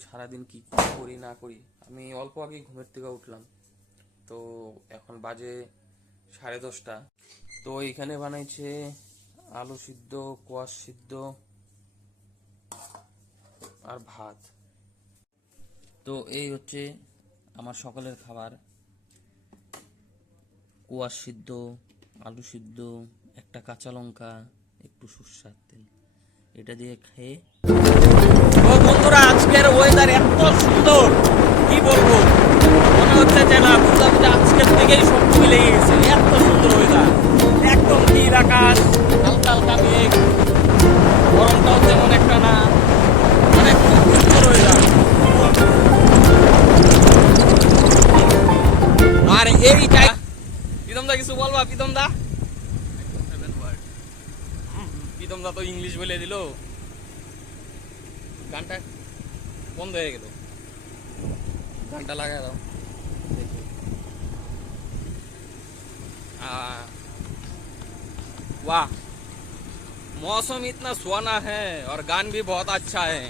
আমি সারাদিন কি করি না করি। আমি অল্প আগেই ঘুমের থেকে উঠলাম, তো এখন বাজে 10:30। তো এখানে বানাইছে আলু সিদ্ধ, কোয়াশ সিদ্ধ আর ভাত। তো এই হচ্ছে আমার সকালের খাবার, কোয়াশ সিদ্ধ, আলু সিদ্ধ, একটা কাঁচা লঙ্কা, একটু সরষের তেল, এটা দিয়ে খেয়ে। তো বন্ধুরা, আজকের ওয়েদার এত সুন্দর, কি বলবো, মনে হচ্ছে যে না দুর্গা পূজা আজকের থেকেই সব মিলে গেছে। এত সুন্দর ওয়েদার, একদম নীল আকাশ, হালকা হালকা মেঘ, গরমটাও তেমন একটা না, মানে খুব সুন্দর ওয়েদার। আর এই প্রীতম দা কিছু বলবা? প্রীতম দা তো ইংলিশ বলে দিল, গানটা বন্ধ হয়ে গেল। গানটা লাগাই দাও। वाह, मौसम इतना सुहाना है और गान भी बहुत अच्छा है,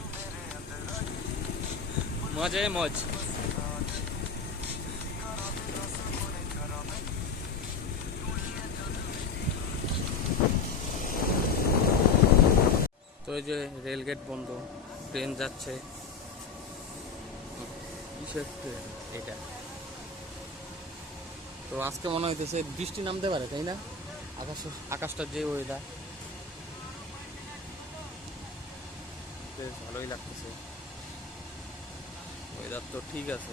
मजे मौज। তো এই যে রেল গেট বন্ধ, ট্রেন যাচ্ছে। কিসের ট্রেন এটা? তো আজকে মনে হইতেছে বৃষ্টি নামতে পারে, তাই না? আকাশটার যে ওয়েদার, বেশ ভালোই লাগতেছে। ওয়েদার তো ঠিক আছে।